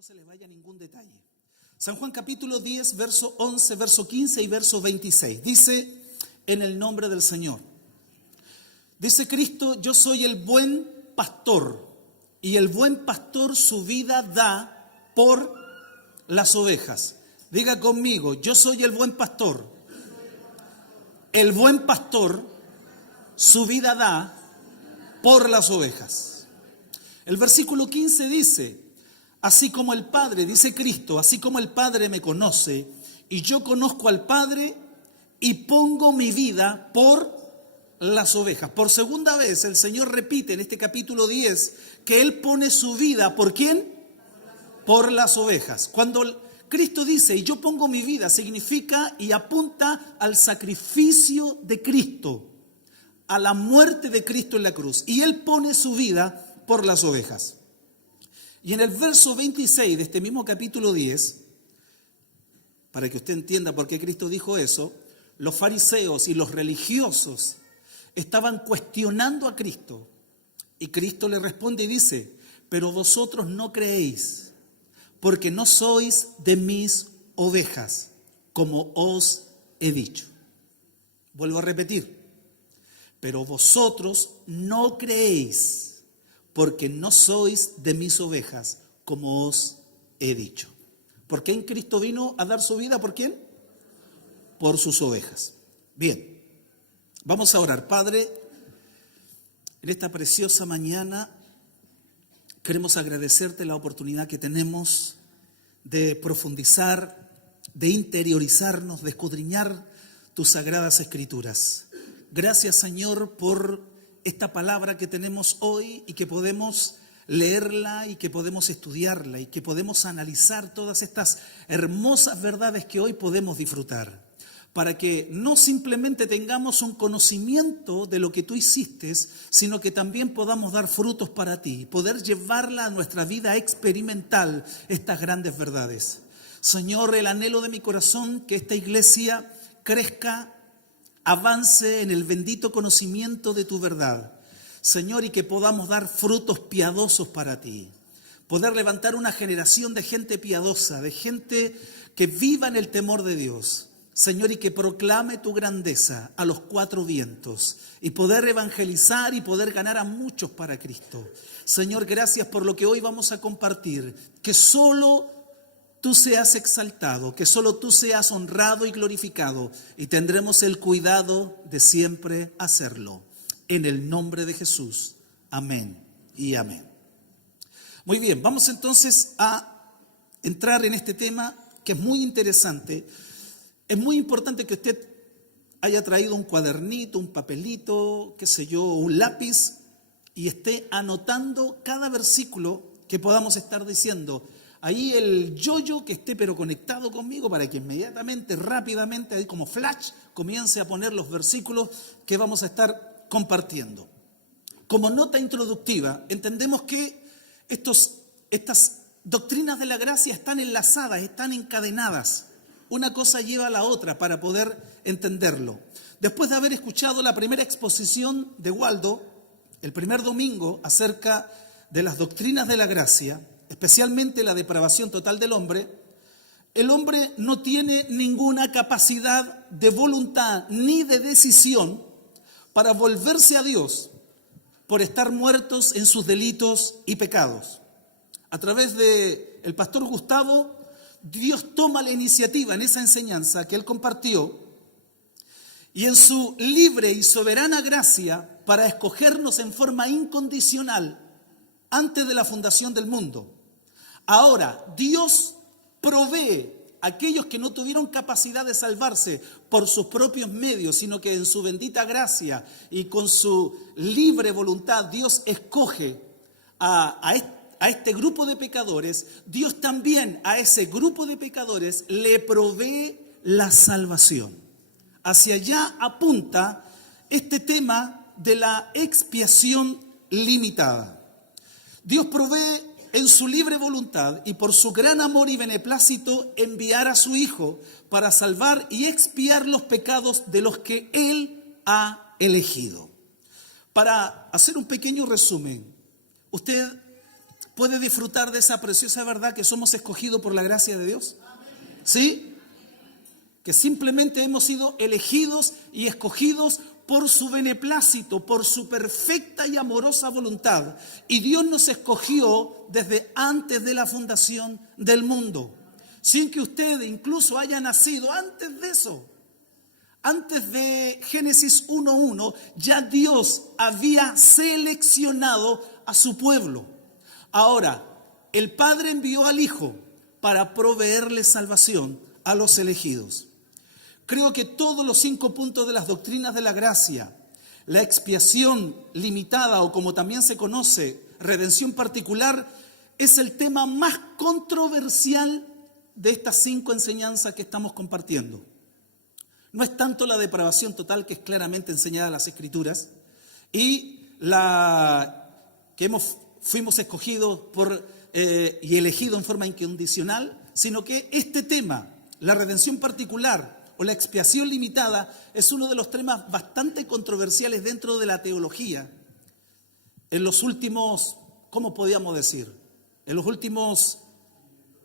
no se les vaya ningún detalle. San Juan capítulo 10, verso 11, verso 15 y verso 26. Dice, en el nombre del Señor. Dice Cristo, yo soy el buen pastor, y el buen pastor su vida da por las ovejas. Diga conmigo, yo soy el buen pastor. El buen pastor su vida da por las ovejas. El versículo 15 dice, así como el Padre, dice Cristo, así como el Padre me conoce y yo conozco al Padre y pongo mi vida por las ovejas. Por segunda vez el Señor repite en este capítulo 10 que Él pone su vida, ¿por quién? Por las ovejas. Cuando Cristo dice, y yo pongo mi vida, significa y apunta al sacrificio de Cristo, a la muerte de Cristo en la cruz. Y Él pone su vida por las ovejas. Y en el verso 26 de este mismo capítulo 10, para que usted entienda por qué Cristo dijo eso, los fariseos y los religiosos estaban cuestionando a Cristo. Y Cristo le responde y dice, pero vosotros no creéis, porque no sois de mis ovejas, como os he dicho. Vuelvo a repetir, pero vosotros no creéis, porque no sois de mis ovejas, como os he dicho. ¿Por qué en Cristo vino a dar su vida? ¿Por quién? Por sus ovejas. Bien, vamos a orar. Padre, en esta preciosa mañana queremos agradecerte la oportunidad que tenemos de profundizar, de interiorizarnos, de escudriñar tus sagradas escrituras. Gracias, Señor, por esta palabra que tenemos hoy y que podemos leerla y que podemos estudiarla y que podemos analizar todas estas hermosas verdades que hoy podemos disfrutar, para que no simplemente tengamos un conocimiento de lo que tú hiciste, sino que también podamos dar frutos para ti, poder llevarla a nuestra vida experimental, estas grandes verdades. Señor, el anhelo de mi corazón, que esta iglesia crezca, avance en el bendito conocimiento de tu verdad, Señor, y que podamos dar frutos piadosos para ti. Poder levantar una generación de gente piadosa, de gente que viva en el temor de Dios, Señor, y que proclame tu grandeza a los cuatro vientos, y poder evangelizar y poder ganar a muchos para Cristo. Señor, gracias por lo que hoy vamos a compartir, que solo tú seas exaltado, que solo tú seas honrado y glorificado, y tendremos el cuidado de siempre hacerlo. En el nombre de Jesús. Amén y amén. Muy bien, vamos entonces a entrar en este tema que es muy interesante. Es muy importante que usted haya traído un cuadernito, un papelito, qué sé yo, un lápiz, y esté anotando cada versículo que podamos estar diciendo. Ahí el yoyo que esté pero conectado conmigo para que inmediatamente, rápidamente, ahí como flash, comience a poner los versículos que vamos a estar compartiendo. Como nota introductiva, entendemos que estas doctrinas de la gracia están enlazadas, están encadenadas. Una cosa lleva a la otra para poder entenderlo. Después de haber escuchado la primera exposición de Waldo, el primer domingo, acerca de las doctrinas de la gracia, especialmente la depravación total del hombre, el hombre no tiene ninguna capacidad de voluntad ni de decisión para volverse a Dios por estar muertos en sus delitos y pecados. A través del pastor Gustavo, Dios toma la iniciativa en esa enseñanza que él compartió y en su libre y soberana gracia para escogernos en forma incondicional antes de la fundación del mundo. Ahora, Dios provee a aquellos que no tuvieron capacidad de salvarse por sus propios medios, sino que en su bendita gracia y con su libre voluntad, Dios escoge a este grupo de pecadores. Dios también a ese grupo de pecadores le provee la salvación. Hacia allá apunta este tema de la expiación limitada. Dios provee en su libre voluntad y por su gran amor y beneplácito enviar a su Hijo para salvar y expiar los pecados de los que Él ha elegido. Para hacer un pequeño resumen, usted puede disfrutar de esa preciosa verdad que somos escogidos por la gracia de Dios? ¿Sí? Que simplemente hemos sido elegidos y escogidos por su beneplácito, por su perfecta y amorosa voluntad. Y Dios nos escogió desde antes de la fundación del mundo, sin que usted incluso haya nacido antes de eso. Antes de Génesis 1:1, ya Dios había seleccionado a su pueblo. Ahora, el Padre envió al Hijo para proveerle salvación a los elegidos. Creo que todos los 5 puntos de las doctrinas de la gracia, la expiación limitada o como también se conoce, redención particular, es el tema más controversial de estas 5 enseñanzas que estamos compartiendo. No es tanto la depravación total, que es claramente enseñada en las Escrituras, y la que fuimos escogidos y elegidos en forma incondicional, sino que este tema, la redención particular o la expiación limitada, es uno de los temas bastante controversiales dentro de la teología en los últimos, ¿cómo podríamos decir? En los últimos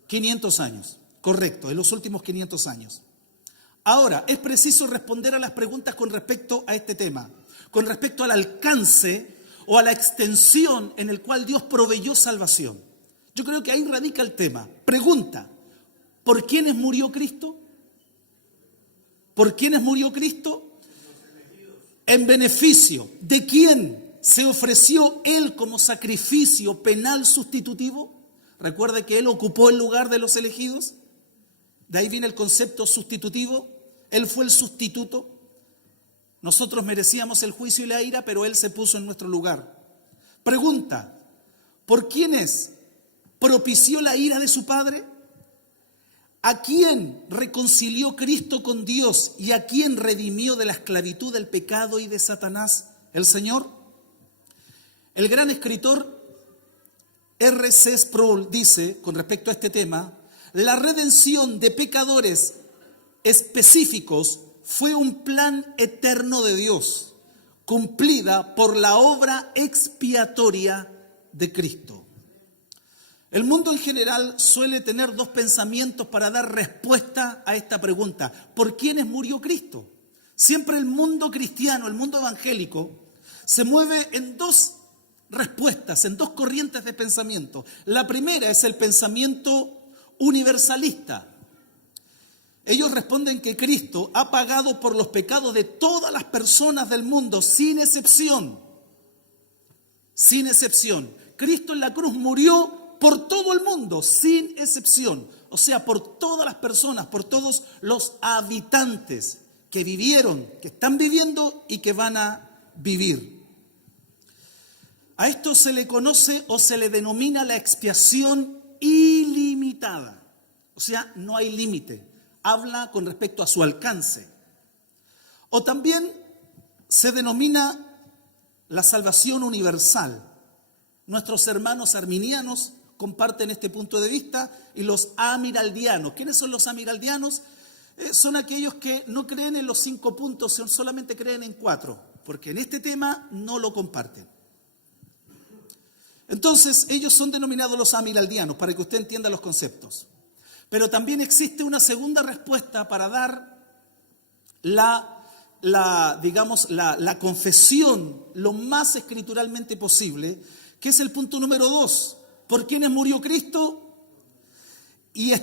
500 años. Correcto, en los últimos 500 años. Ahora, es preciso responder a las preguntas con respecto a este tema, con respecto al alcance o a la extensión en el cual Dios proveyó salvación. Yo creo que ahí radica el tema. Pregunta, ¿por quiénes murió Cristo? ¿Por quiénes murió Cristo? En beneficio de quién se ofreció Él como sacrificio penal sustitutivo. Recuerde que Él ocupó el lugar de los elegidos. De ahí viene el concepto sustitutivo. Él fue el sustituto. Nosotros merecíamos el juicio y la ira, pero Él se puso en nuestro lugar. Pregunta, ¿por quiénes propició la ira de su Padre? ¿A quién reconcilió Cristo con Dios y a quién redimió de la esclavitud del pecado y de Satanás el Señor? El gran escritor R.C. Sproul dice, con respecto a este tema, la redención de pecadores específicos fue un plan eterno de Dios, cumplida por la obra expiatoria de Cristo. El mundo en general suele tener 2 pensamientos para dar respuesta a esta pregunta. ¿Por quiénes murió Cristo? Siempre el mundo cristiano, el mundo evangélico, se mueve en 2 respuestas, en 2 corrientes de pensamiento. La primera es el pensamiento universalista. Ellos responden que Cristo ha pagado por los pecados de todas las personas del mundo, sin excepción. Sin excepción. Cristo en la cruz murió por todo el mundo, sin excepción. O sea, por todas las personas, por todos los habitantes que vivieron, que están viviendo y que van a vivir. A esto se le conoce o se le denomina la expiación ilimitada. O sea, no hay límite. Habla con respecto a su alcance. O también se denomina la salvación universal. Nuestros hermanos arminianos comparten este punto de vista y los amiraldianos. ¿Quiénes son los amiraldianos? Son aquellos que no creen en los 5 puntos, solamente creen en 4, porque en este tema no lo comparten. Entonces, ellos son denominados los amiraldianos, para que usted entienda los conceptos. Pero también existe una segunda respuesta para dar la confesión lo más escrituralmente posible, que es el punto número 2. ¿Por quiénes murió Cristo? Y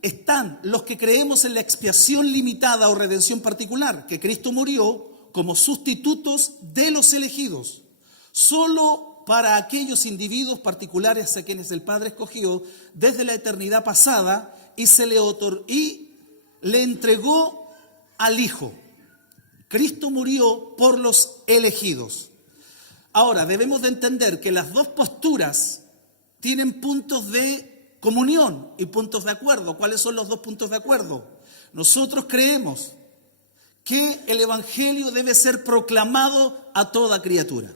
están los que creemos en la expiación limitada o redención particular, que Cristo murió como sustitutos de los elegidos, solo para aquellos individuos particulares a quienes el Padre escogió desde la eternidad pasada y le entregó al Hijo. Cristo murió por los elegidos. Ahora, debemos de entender que las 2 posturas tienen puntos de comunión y puntos de acuerdo. ¿Cuáles son los 2 puntos de acuerdo? Nosotros creemos que el Evangelio debe ser proclamado a toda criatura.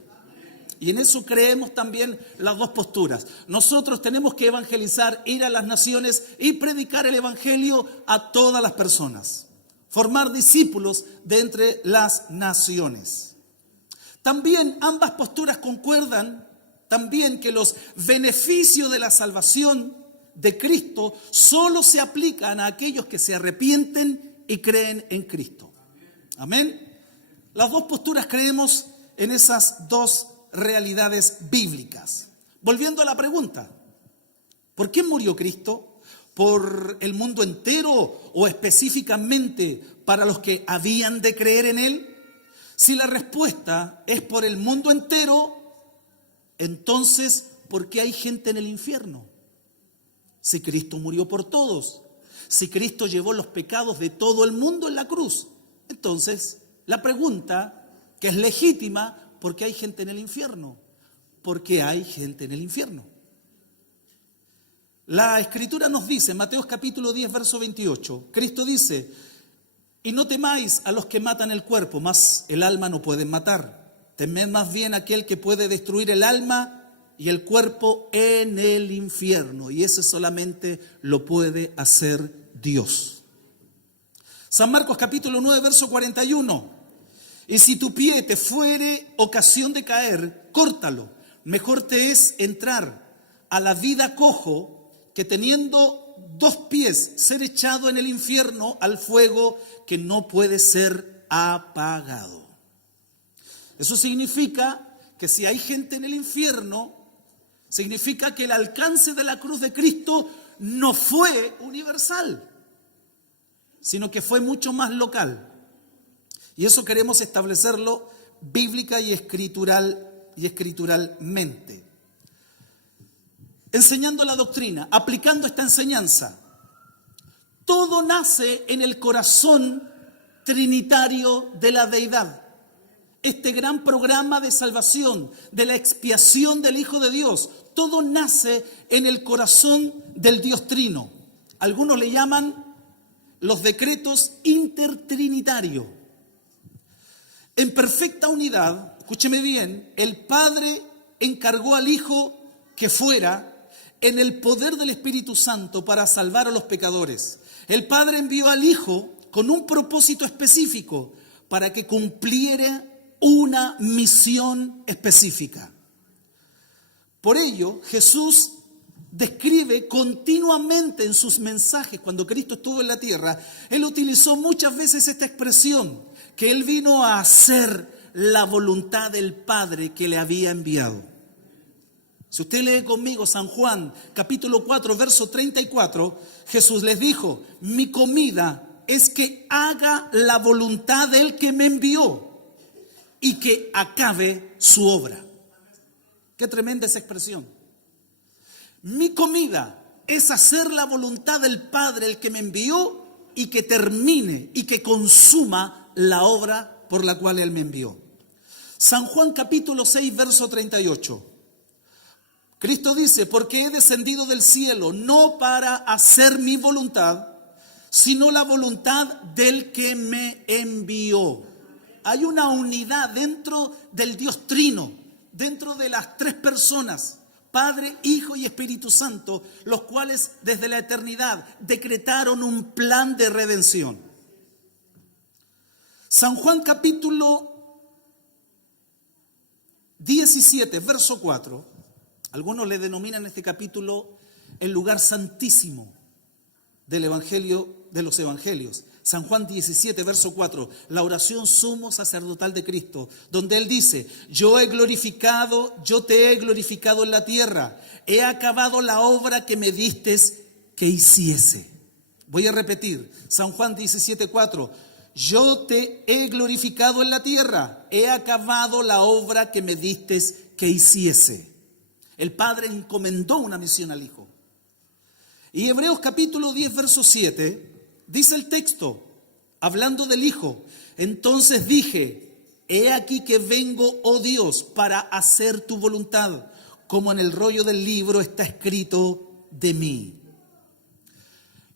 Y en eso creemos también las 2 posturas. Nosotros tenemos que evangelizar, ir a las naciones y predicar el Evangelio a todas las personas. Formar discípulos de entre las naciones. También ambas posturas concuerdan también que los beneficios de la salvación de Cristo solo se aplican a aquellos que se arrepienten y creen en Cristo. Amén. Las dos posturas creemos en esas dos realidades bíblicas. Volviendo a la pregunta, ¿por quién murió Cristo? ¿Por el mundo entero o específicamente para los que habían de creer en Él? Si la respuesta es por el mundo entero, entonces, ¿por qué hay gente en el infierno? Si Cristo murió por todos, si Cristo llevó los pecados de todo el mundo en la cruz, entonces la pregunta, que es legítima, ¿por qué hay gente en el infierno? ¿Por qué hay gente en el infierno? La Escritura nos dice, en Mateo capítulo 10, verso 28, Cristo dice: y no temáis a los que matan el cuerpo, mas el alma no pueden matar. Temed más bien a aquel que puede destruir el alma y el cuerpo en el infierno. Y eso solamente lo puede hacer Dios. San Marcos capítulo 9, verso 41. Y si tu pie te fuere ocasión de caer, córtalo. Mejor te es entrar a la vida cojo que teniendo 2 pies ser echado en el infierno al fuego que no puede ser apagado. Eso significa que si hay gente en el infierno, significa que el alcance de la cruz de Cristo no fue universal, sino que fue mucho más local. Y eso queremos establecerlo bíblica y escrituralmente. Enseñando la doctrina, aplicando esta enseñanza. Todo nace en el corazón trinitario de la deidad. Este gran programa de salvación, de la expiación del Hijo de Dios, todo nace en el corazón del Dios Trino. Algunos le llaman los decretos intertrinitarios. En perfecta unidad, escúcheme bien, el Padre encargó al Hijo que fuera en el poder del Espíritu Santo para salvar a los pecadores. El Padre envió al Hijo con un propósito específico para que cumpliera una misión específica. Por ello, Jesús describe continuamente en sus mensajes, cuando Cristo estuvo en la tierra, Él utilizó muchas veces esta expresión, que Él vino a hacer la voluntad del Padre que le había enviado. Si usted lee conmigo San Juan, capítulo 4, verso 34, Jesús les dijo: mi comida es que haga la voluntad del que me envió y que acabe su obra. Qué tremenda esa expresión. Mi comida es hacer la voluntad del Padre, el que me envió, y que termine y que consuma la obra por la cual Él me envió. San Juan capítulo 6, verso 38. Cristo dice: porque he descendido del cielo no para hacer mi voluntad, sino la voluntad del que me envió. Hay una unidad dentro del Dios Trino, dentro de las 3 personas, Padre, Hijo y Espíritu Santo, los cuales desde la eternidad decretaron un plan de redención. San Juan capítulo 17, verso 4. Algunos le denominan este capítulo el lugar santísimo del Evangelio, de los Evangelios. San Juan 17, verso 4, la oración sumo sacerdotal de Cristo, donde Él dice: yo te he glorificado en la tierra, he acabado la obra que me distes que hiciese. Voy a repetir, San Juan 17, 4, yo te he glorificado en la tierra, he acabado la obra que me distes que hiciese. El Padre encomendó una misión al Hijo. Y Hebreos capítulo 10, verso 7, dice el texto, hablando del Hijo: entonces dije, he aquí que vengo, oh Dios, para hacer tu voluntad, como en el rollo del libro está escrito de mí.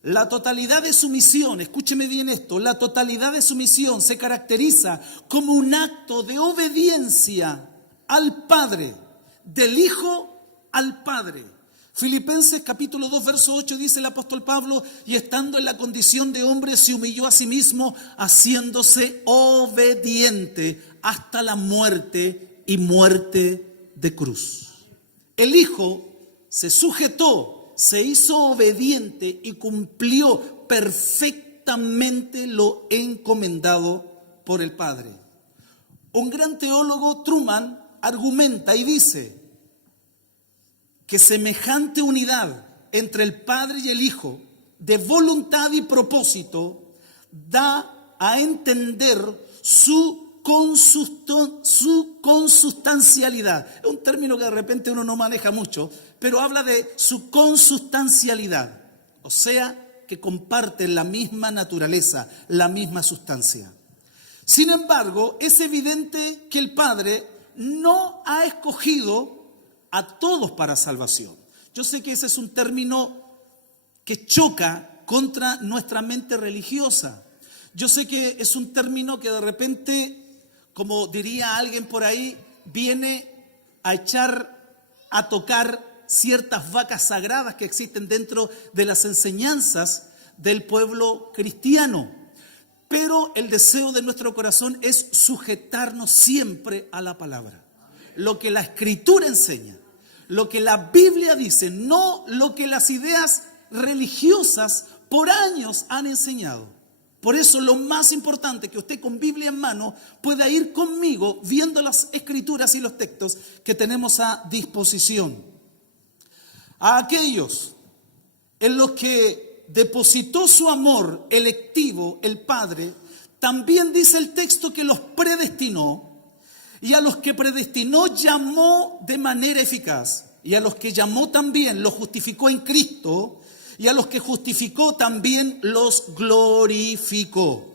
La totalidad de su misión, escúcheme bien esto, la totalidad de su misión se caracteriza como un acto de obediencia al Padre, del Hijo al Padre. Filipenses capítulo 2, verso 8 dice el apóstol Pablo: y estando en la condición de hombre se humilló a sí mismo, haciéndose obediente hasta la muerte y muerte de cruz. El Hijo se sujetó, se hizo obediente y cumplió perfectamente lo encomendado por el Padre. Un gran teólogo, Truman, argumenta y dice que semejante unidad entre el Padre y el Hijo, de voluntad y propósito, da a entender su consustancialidad. Es un término que de repente uno no maneja mucho, pero habla de su consustancialidad, o sea, que comparten la misma naturaleza, la misma sustancia. Sin embargo, es evidente que el Padre no ha escogido a todos para salvación. Yo sé que ese es un término que choca contra nuestra mente religiosa. Yo sé que es un término que de repente, como diría alguien por ahí, viene a tocar ciertas vacas sagradas que existen dentro de las enseñanzas del pueblo cristiano. Pero el deseo de nuestro corazón es sujetarnos siempre a la palabra. Lo que la Escritura enseña, lo que la Biblia dice, no lo que las ideas religiosas por años han enseñado. Por eso lo más importante es que usted con Biblia en mano pueda ir conmigo viendo las Escrituras y los textos que tenemos a disposición. A aquellos en los que depositó su amor electivo el Padre, también dice el texto que los predestinó, y a los que predestinó llamó de manera eficaz, y a los que llamó también los justificó en Cristo, y a los que justificó también los glorificó.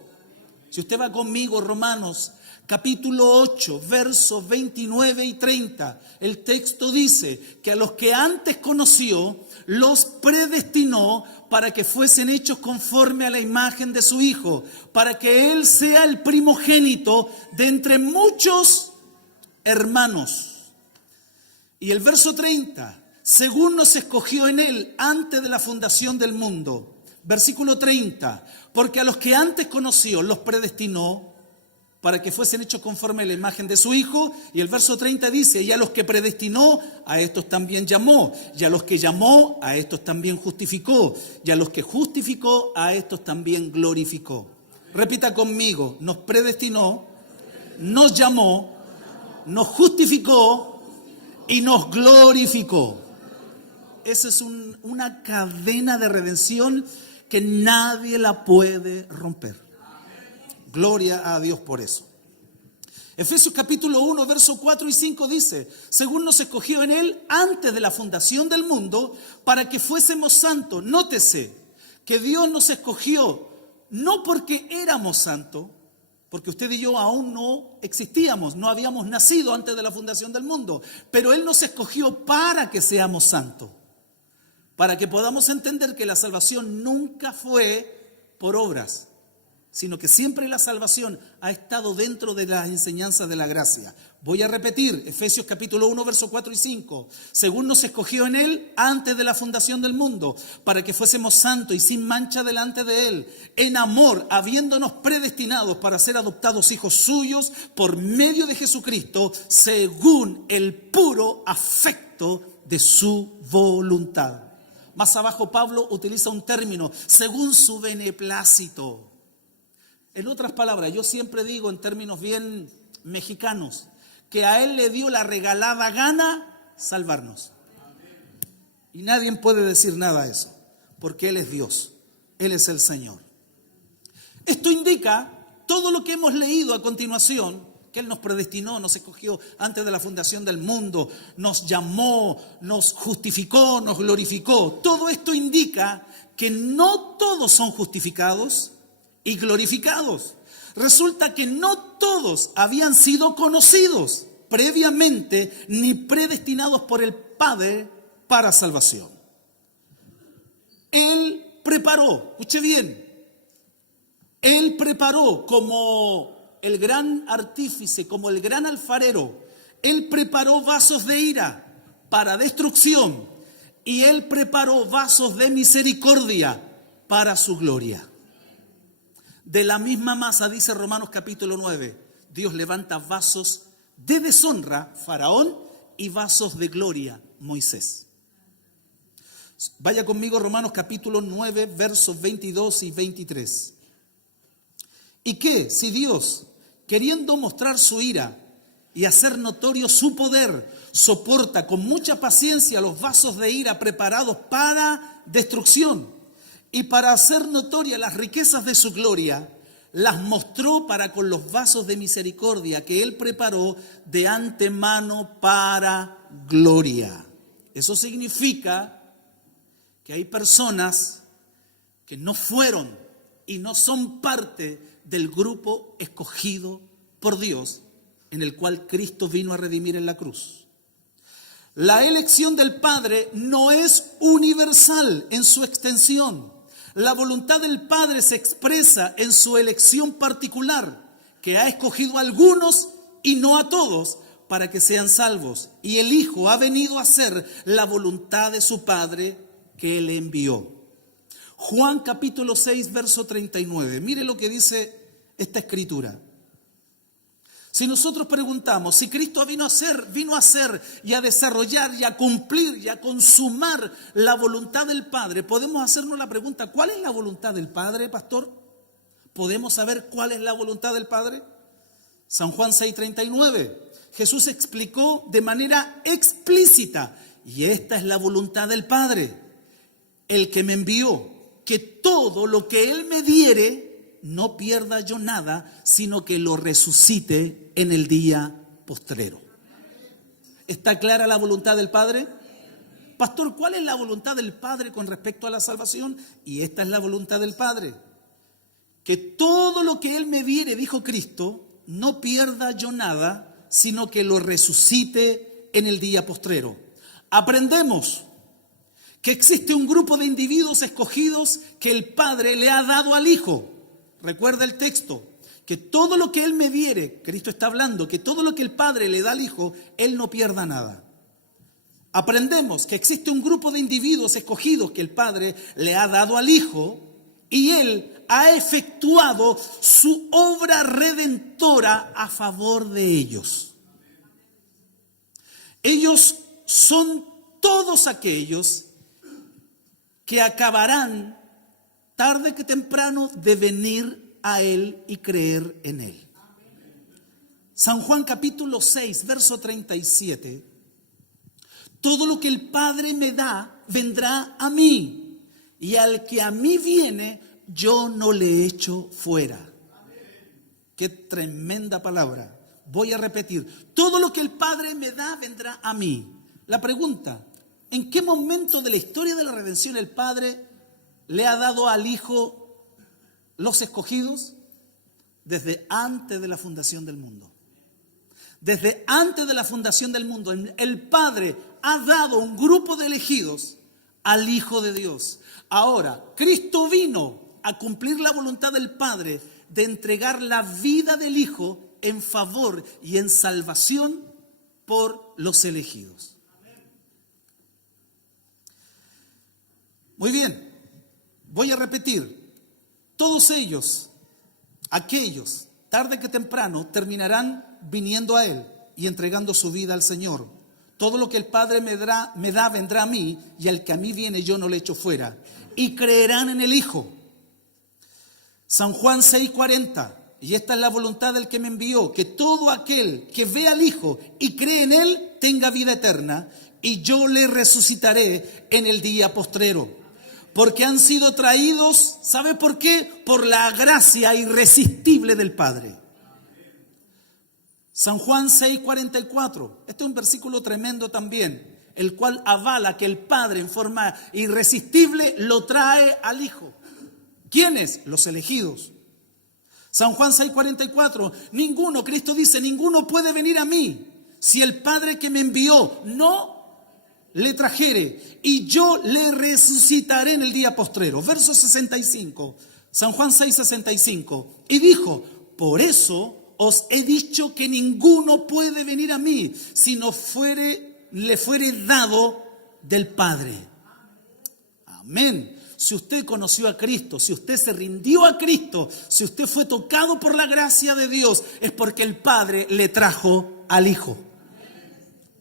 Si usted va conmigo, Romanos capítulo 8, versos 29 y 30, el texto dice que a los que antes conoció, los predestinó para que fuesen hechos conforme a la imagen de su Hijo, para que Él sea el primogénito de entre muchos hermanos. Y el verso 30, según nos escogió en Él antes de la fundación del mundo. Versículo 30, porque a los que antes conoció, los predestinó para que fuesen hechos conforme a la imagen de su Hijo. Y el verso 30 dice, y a los que predestinó, a estos también llamó, y a los que llamó, a estos también justificó, y a los que justificó, a estos también glorificó. Repita conmigo, nos predestinó, nos llamó, nos justificó y nos glorificó. Esa es una cadena de redención que nadie la puede romper. Gloria a Dios por eso. Efesios capítulo 1, versos 4 y 5 dice, según nos escogió en Él antes de la fundación del mundo, para que fuésemos santos. Nótese que Dios nos escogió no porque éramos santos, porque usted y yo aún no existíamos, no habíamos nacido antes de la fundación del mundo, pero Él nos escogió para que seamos santos, para que podamos entender que la salvación nunca fue por obras, sino que siempre la salvación ha estado dentro de las enseñanzas de la gracia. Voy a repetir, Efesios capítulo 1, versos 4 y 5. Según nos escogió en Él antes de la fundación del mundo, para que fuésemos santos y sin mancha delante de Él, en amor, habiéndonos predestinados para ser adoptados hijos suyos por medio de Jesucristo, según el puro afecto de su voluntad. Más abajo Pablo utiliza un término, según su beneplácito. En otras palabras, yo siempre digo en términos bien mexicanos, que a Él le dio la regalada gana salvarnos. Y nadie puede decir nada de eso, porque Él es Dios, Él es el Señor. Esto indica todo lo que hemos leído a continuación, que Él nos predestinó, nos escogió antes de la fundación del mundo, nos llamó, nos justificó, nos glorificó. Todo esto indica que no todos son justificados y glorificados. Resulta que no todos habían sido conocidos previamente ni predestinados por el Padre para salvación. Él preparó, escuche bien, Él preparó como el gran artífice, como el gran alfarero. Él preparó vasos de ira para destrucción y Él preparó vasos de misericordia para su gloria. De la misma masa, dice Romanos capítulo 9, Dios levanta vasos de deshonra, Faraón, y vasos de gloria, Moisés. Vaya conmigo Romanos capítulo 9, versos 22 y 23. ¿Y qué? Si Dios, queriendo mostrar su ira y hacer notorio su poder, soporta con mucha paciencia los vasos de ira preparados para destrucción y para hacer notorias las riquezas de su gloria, las mostró para con los vasos de misericordia que Él preparó de antemano para gloria. Eso significa que hay personas que no fueron y no son parte del grupo escogido por Dios, en el cual Cristo vino a redimir en la cruz. La elección del Padre no es universal en su extensión. La voluntad del Padre se expresa en su elección particular, que ha escogido a algunos y no a todos, para que sean salvos. Y el Hijo ha venido a hacer la voluntad de su Padre que Él envió. Juan capítulo 6, verso 39. Mire lo que dice esta escritura. Si nosotros preguntamos si Cristo vino a hacer y a desarrollar y a cumplir y a consumar la voluntad del Padre, podemos hacernos la pregunta, ¿cuál es la voluntad del Padre, pastor? ¿Podemos saber cuál es la voluntad del Padre? San Juan 6:39. Jesús explicó de manera explícita, y esta es la voluntad del Padre, el que me envió, que todo lo que Él me diere, no pierda yo nada, sino que lo resucite en el día postrero. ¿Está clara la voluntad del Padre? Pastor, ¿cuál es la voluntad del Padre con respecto a la salvación? Y esta es la voluntad del Padre. Que todo lo que Él me diere, dijo Cristo, no pierda yo nada, sino que lo resucite en el día postrero. Aprendemos que existe un grupo de individuos escogidos que el Padre le ha dado al Hijo. Recuerda el texto, que todo lo que Él me diere, Cristo está hablando, que todo lo que el Padre le da al Hijo, Él no pierda nada. Aprendemos que existe un grupo de individuos escogidos que el Padre le ha dado al Hijo y Él ha efectuado su obra redentora a favor de ellos. Ellos son todos aquellos que acabarán tarde que temprano de venir a Él y creer en Él. San Juan capítulo 6, verso 37. Todo lo que el Padre me da, vendrá a mí. Y al que a mí viene, yo no le echo fuera. Qué tremenda palabra. Voy a repetir. Todo lo que el Padre me da, vendrá a mí. La pregunta, ¿en qué momento de la historia de la redención el Padre le ha dado al Hijo los escogidos? Desde antes de la fundación del mundo. Desde antes de la fundación del mundo, el Padre ha dado un grupo de elegidos al Hijo de Dios. Ahora, Cristo vino a cumplir la voluntad del Padre de entregar la vida del Hijo en favor y en salvación por los elegidos. Muy bien, voy a repetir. Todos ellos, aquellos, tarde que temprano, terminarán viniendo a Él y entregando su vida al Señor. Todo lo que el Padre me da, vendrá a mí, y al que a mí viene yo no le echo fuera. Y creerán en el Hijo. San Juan 6:40. Y esta es la voluntad del que me envió, que todo aquel que ve al Hijo y cree en Él tenga vida eterna, y yo le resucitaré en el día postrero. Porque han sido traídos, ¿sabe por qué? Por la gracia irresistible del Padre. San Juan 6:44. Este es un versículo tremendo también, el cual avala que el Padre en forma irresistible lo trae al Hijo. ¿Quiénes? Los elegidos. San Juan 6:44. Ninguno, Cristo dice, ninguno puede venir a mí si el Padre que me envió no le trajere, y yo le resucitaré en el día postrero. Verso 65. San Juan 6:65. Y dijo, por eso os he dicho que ninguno puede venir a mí si no le fuere dado del Padre. Amén. Si usted conoció a Cristo, si usted se rindió a Cristo, si usted fue tocado por la gracia de Dios, es porque el Padre le trajo al Hijo.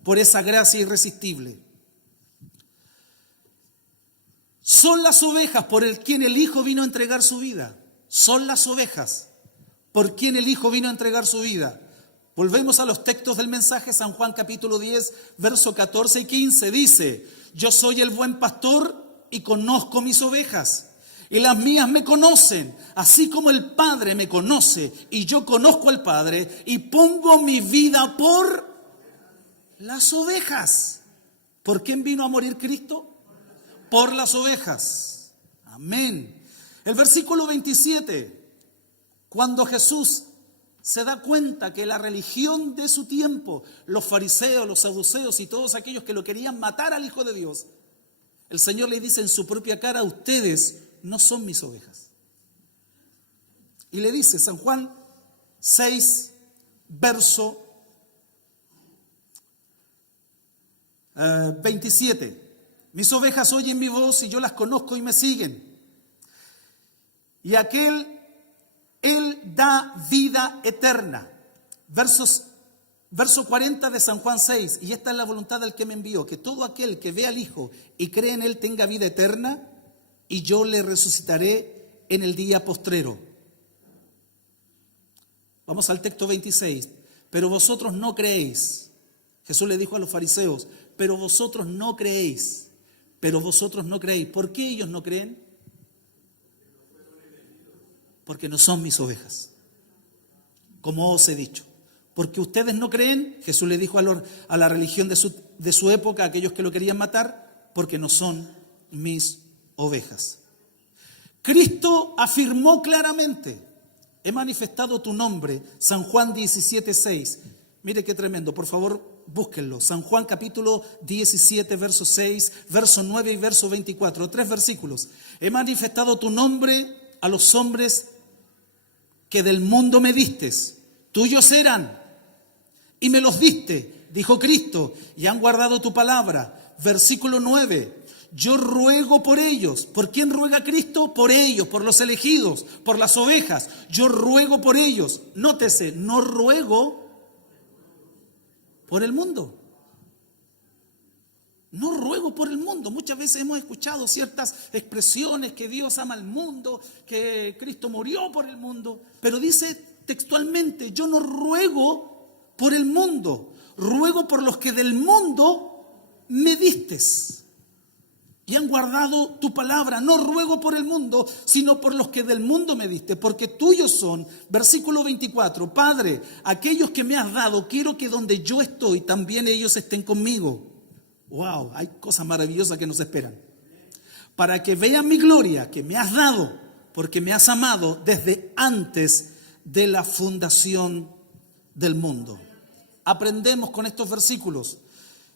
Por esa gracia irresistible. Son las ovejas por quien el Hijo vino a entregar su vida. Son las ovejas por quien el Hijo vino a entregar su vida. Volvemos a los textos del mensaje, San Juan capítulo 10, verso 14 y 15. Dice: yo soy el buen pastor y conozco mis ovejas, y las mías me conocen, así como el Padre me conoce, y yo conozco al Padre, y pongo mi vida por las ovejas. ¿Por quién vino a morir Cristo? Por las ovejas. Amén. El versículo 27, cuando Jesús se da cuenta que la religión de su tiempo, los fariseos, los saduceos y todos aquellos que lo querían matar al Hijo de Dios, el Señor le dice en su propia cara: ustedes no son mis ovejas. Y le dice, San Juan 6, verso 27. Mis ovejas oyen mi voz y yo las conozco y me siguen. Y Él da vida eterna. Verso 40 de San Juan 6. Y esta es la voluntad del que me envió: que todo aquel que ve al Hijo y cree en Él tenga vida eterna, y yo le resucitaré en el día postrero. Vamos al texto 26. Pero vosotros no creéis. Jesús le dijo a los fariseos: pero vosotros no creéis. Pero vosotros no creéis. ¿Por qué ellos no creen? Porque no son mis ovejas, como os he dicho. Porque ustedes no creen, Jesús le dijo a la religión de su época, a aquellos que lo querían matar, porque no son mis ovejas. Cristo afirmó claramente: he manifestado tu nombre. San Juan 17:6. Mire qué tremendo, por favor búsquenlo. San Juan capítulo 17, verso 6, verso 9 y verso 24. 3 versículos. He manifestado tu nombre a los hombres que del mundo me distes. Tuyos eran y me los diste, dijo Cristo, y han guardado tu palabra. Versículo 9. Yo ruego por ellos. ¿Por quién ruega Cristo? Por ellos, por los elegidos, por las ovejas. Yo ruego por ellos. Nótese, no ruego por el mundo. No ruego por el mundo. Muchas veces hemos escuchado ciertas expresiones: que Dios ama al mundo, que Cristo murió por el mundo. Pero dice textualmente: yo no ruego por el mundo, ruego por los que del mundo me distes y han guardado tu palabra. No ruego por el mundo, sino por los que del mundo me diste, porque tuyos son. Versículo 24. Padre, aquellos que me has dado, quiero que donde yo estoy, también ellos estén conmigo. Wow, hay cosas maravillosas que nos esperan. Para que vean mi gloria que me has dado, porque me has amado desde antes de la fundación del mundo. Aprendemos con estos versículos: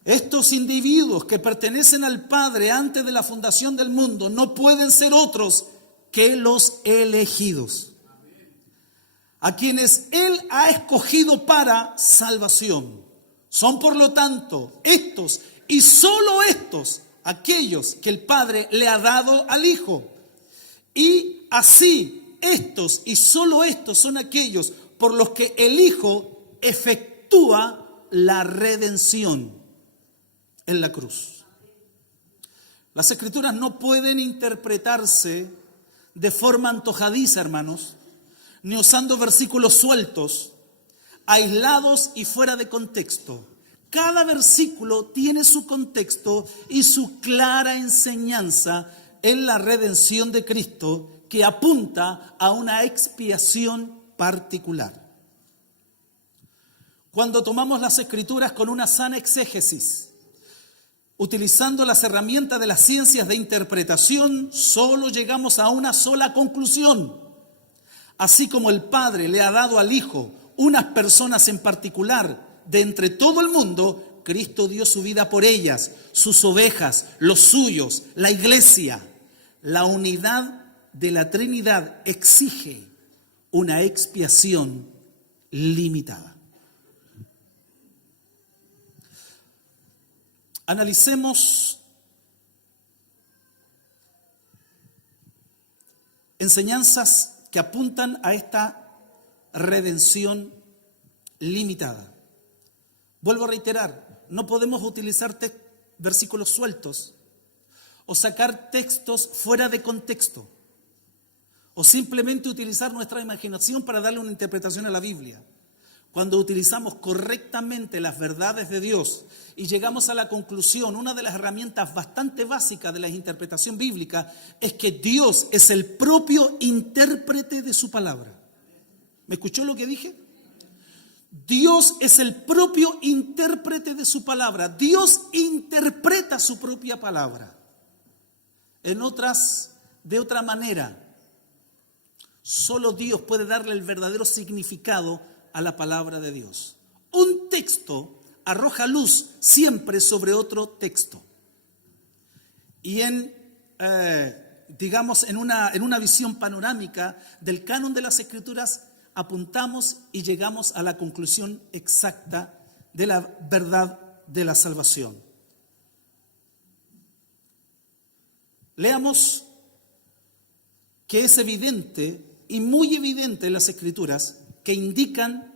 estos individuos que pertenecen al Padre antes de la fundación del mundo no pueden ser otros que los elegidos, a quienes Él ha escogido para salvación. Son, por lo tanto, estos y solo estos aquellos que el Padre le ha dado al Hijo. Y así, estos y solo estos son aquellos por los que el Hijo efectúa la redención en la cruz. Las Escrituras no pueden interpretarse de forma antojadiza, hermanos, ni usando versículos sueltos, aislados y fuera de contexto. Cada versículo tiene su contexto y su clara enseñanza en la redención de Cristo, que apunta a una expiación particular. Cuando tomamos las Escrituras con una sana exégesis, utilizando las herramientas de las ciencias de interpretación, solo llegamos a una sola conclusión. Así como el Padre le ha dado al Hijo unas personas en particular de entre todo el mundo, Cristo dio su vida por ellas, sus ovejas, los suyos, la iglesia. La unidad de la Trinidad exige una expiación limitada. Analicemos enseñanzas que apuntan a esta redención limitada. Vuelvo a reiterar, no podemos utilizar versículos sueltos o sacar textos fuera de contexto, o simplemente utilizar nuestra imaginación para darle una interpretación a la Biblia. Cuando utilizamos correctamente las verdades de Dios y llegamos a la conclusión, una de las herramientas bastante básicas de la interpretación bíblica es que Dios es el propio intérprete de su palabra. ¿Me escuchó lo que dije? Dios es el propio intérprete de su palabra. Dios interpreta su propia palabra. De otra manera, solo Dios puede darle el verdadero significado a la palabra de Dios. Un texto arroja luz siempre sobre otro texto. Y en una visión panorámica del canon de las Escrituras, apuntamos y llegamos a la conclusión exacta de la verdad de la salvación. Leamos que es evidente y muy evidente en las Escrituras que indican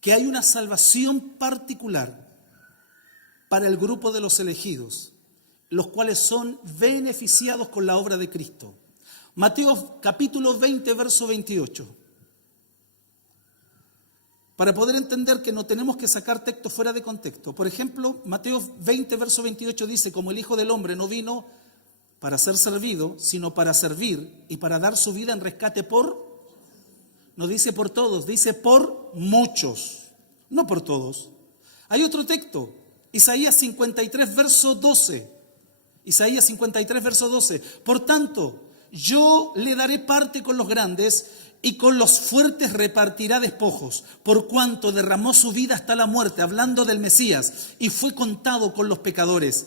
que hay una salvación particular para el grupo de los elegidos, los cuales son beneficiados con la obra de Cristo. Mateo capítulo 20, verso 28. Para poder entender que no tenemos que sacar textos fuera de contexto. Por ejemplo, Mateo 20, verso 28 dice, como el Hijo del Hombre no vino para ser servido, sino para servir y para dar su vida en rescate no dice por todos, dice por muchos, no por todos. Hay otro texto, Isaías 53, verso 12. Isaías 53, verso 12. Por tanto, yo le daré parte con los grandes y con los fuertes repartirá despojos, por cuanto derramó su vida hasta la muerte, hablando del Mesías, y fue contado con los pecadores,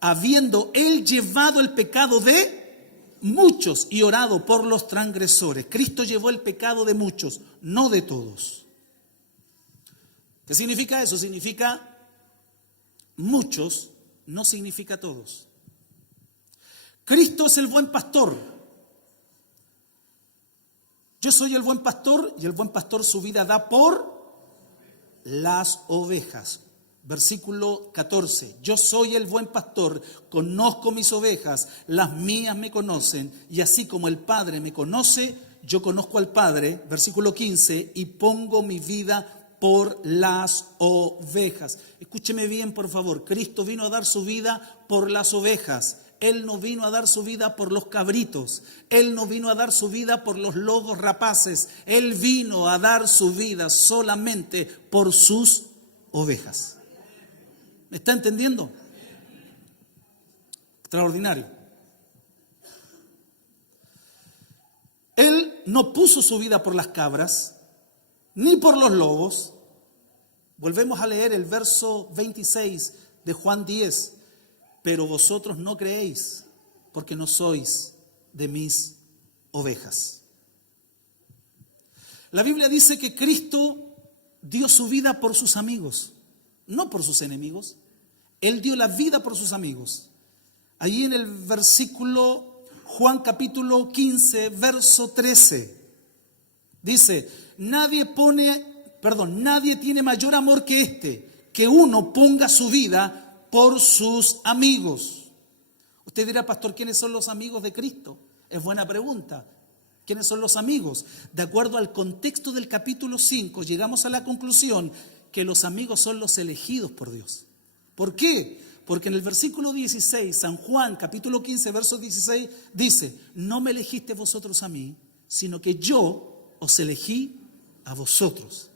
habiendo él llevado el pecado de muchos y orado por los transgresores. Cristo llevó el pecado de muchos, no de todos. ¿Qué significa eso? Significa muchos, no significa todos. Cristo es el buen pastor. Yo soy el buen pastor y el buen pastor su vida da por las ovejas. Versículo 14. Yo soy el buen pastor, conozco mis ovejas, las mías me conocen, y así como el Padre me conoce, yo conozco al Padre. Versículo 15. Y pongo mi vida por las ovejas. Escúcheme bien, por favor. Cristo vino a dar su vida por las ovejas. Él no vino a dar su vida por los cabritos. Él no vino a dar su vida por los lobos rapaces. Él vino a dar su vida solamente por sus ovejas. ¿Me está entendiendo? Extraordinario. Él no puso su vida por las cabras, ni por los lobos. Volvemos a leer el verso 26 de Juan 10. Pero vosotros no creéis, porque no sois de mis ovejas. La Biblia dice que Cristo dio su vida por sus amigos, no por sus enemigos. Él dio la vida por sus amigos. Allí en el versículo Juan capítulo 15, verso 13, dice, nadie tiene mayor amor que este, que uno ponga su vida por sus amigos. Usted dirá, pastor, ¿quiénes son los amigos de Cristo? Es buena pregunta. ¿Quiénes son los amigos? De acuerdo al contexto del capítulo 5, llegamos a la conclusión que los amigos son los elegidos por Dios. ¿Por qué? Porque en el versículo 16, San Juan, capítulo 15, verso 16, dice, no me elegiste vosotros a mí, sino que yo os elegí a vosotros.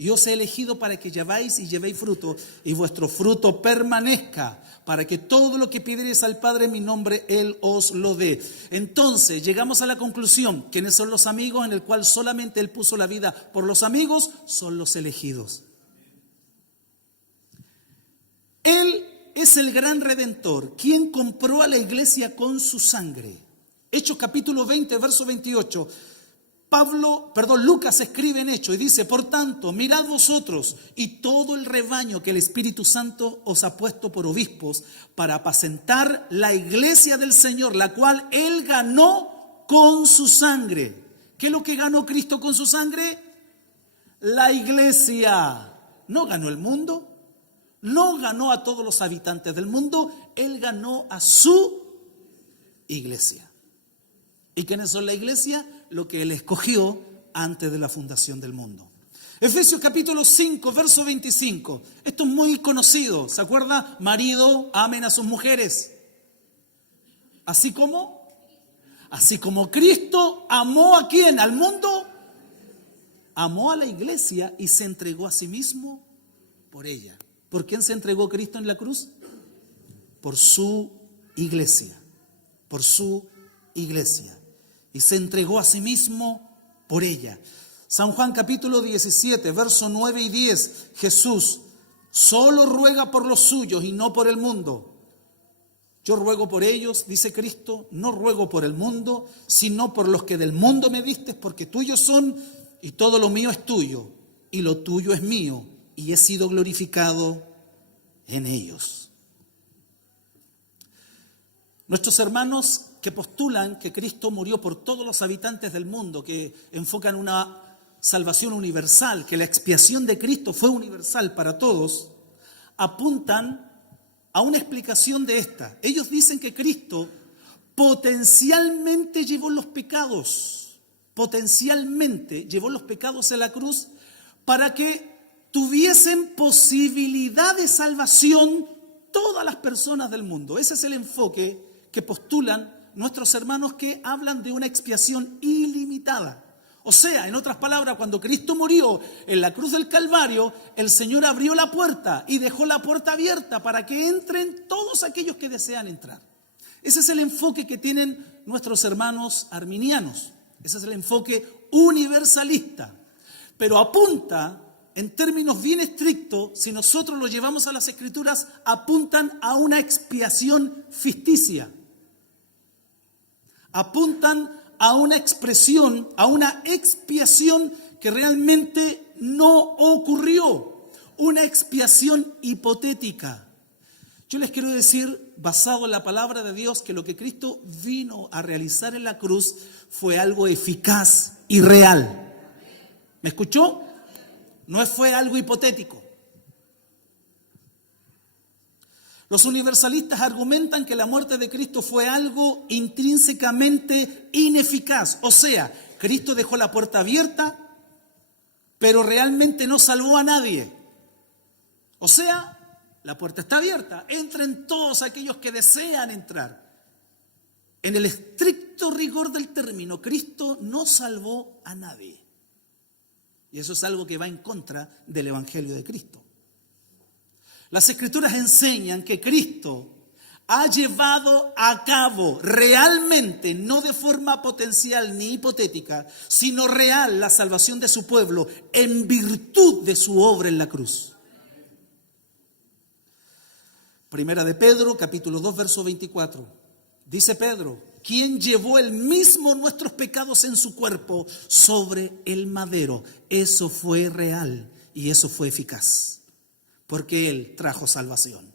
Y os he elegido para que lleváis y llevéis fruto, y vuestro fruto permanezca, para que todo lo que pidiereis al Padre en mi nombre, Él os lo dé. Entonces, llegamos a la conclusión, ¿quiénes son los amigos? En el cual solamente Él puso la vida por los amigos, son los elegidos. Él es el gran Redentor, quien compró a la iglesia con su sangre. Hechos capítulo 20, verso 28. Lucas escribe en Hechos y dice, por tanto, mirad vosotros y todo el rebaño que el Espíritu Santo os ha puesto por obispos para apacentar la iglesia del Señor, la cual Él ganó con su sangre. ¿Qué es lo que ganó Cristo con su sangre? La iglesia. No ganó el mundo, no ganó a todos los habitantes del mundo, Él ganó a su iglesia. ¿Y quiénes son la iglesia? Lo que Él escogió antes de la fundación del mundo. Efesios capítulo 5, verso 25. Esto es muy conocido. ¿Se acuerda? Marido, amen a sus mujeres. Así como Cristo amó ¿a quién? ¿Al mundo? Amó a la iglesia y se entregó a sí mismo por ella. ¿Por quién se entregó Cristo en la cruz? Por su iglesia. Por su iglesia. Y se entregó a sí mismo por ella. San Juan capítulo 17, verso 9 y 10. Jesús solo ruega por los suyos y no por el mundo. Yo ruego por ellos, dice Cristo, no ruego por el mundo, sino por los que del mundo me diste, porque tuyos son y todo lo mío es tuyo y lo tuyo es mío y he sido glorificado en ellos. Nuestros hermanos que postulan que Cristo murió por todos los habitantes del mundo, que enfocan una salvación universal, que la expiación de Cristo fue universal para todos, apuntan a una explicación de esta. Ellos dicen que Cristo potencialmente llevó los pecados en la cruz para que tuviesen posibilidad de salvación todas las personas del mundo. Ese es el enfoque que postulan nuestros hermanos que hablan de una expiación ilimitada. O sea, en otras palabras, cuando Cristo murió en la cruz del Calvario, el Señor abrió la puerta y dejó la puerta abierta para que entren todos aquellos que desean entrar. Ese es el enfoque que tienen nuestros hermanos arminianos. Ese es el enfoque universalista. Pero apunta, en términos bien estrictos, si nosotros lo llevamos a las Escrituras, apuntan a una expiación ficticia. Apuntan a una expresión, a una expiación que realmente no ocurrió, una expiación hipotética. Yo les quiero decir, basado en la palabra de Dios, que lo que Cristo vino a realizar en la cruz fue algo eficaz y real. ¿Me escuchó? No fue algo hipotético. Los universalistas argumentan que la muerte de Cristo fue algo intrínsecamente ineficaz. O sea, Cristo dejó la puerta abierta, pero realmente no salvó a nadie. O sea, la puerta está abierta. Entren todos aquellos que desean entrar. En el estricto rigor del término, Cristo no salvó a nadie. Y eso es algo que va en contra del Evangelio de Cristo. Las Escrituras enseñan que Cristo ha llevado a cabo realmente, no de forma potencial ni hipotética, sino real, la salvación de su pueblo en virtud de su obra en la cruz. Primera de Pedro, capítulo 2, verso 24. Dice Pedro, ¿quién llevó él mismo nuestros pecados en su cuerpo sobre el madero? Eso fue real y eso fue eficaz. Porque Él trajo salvación.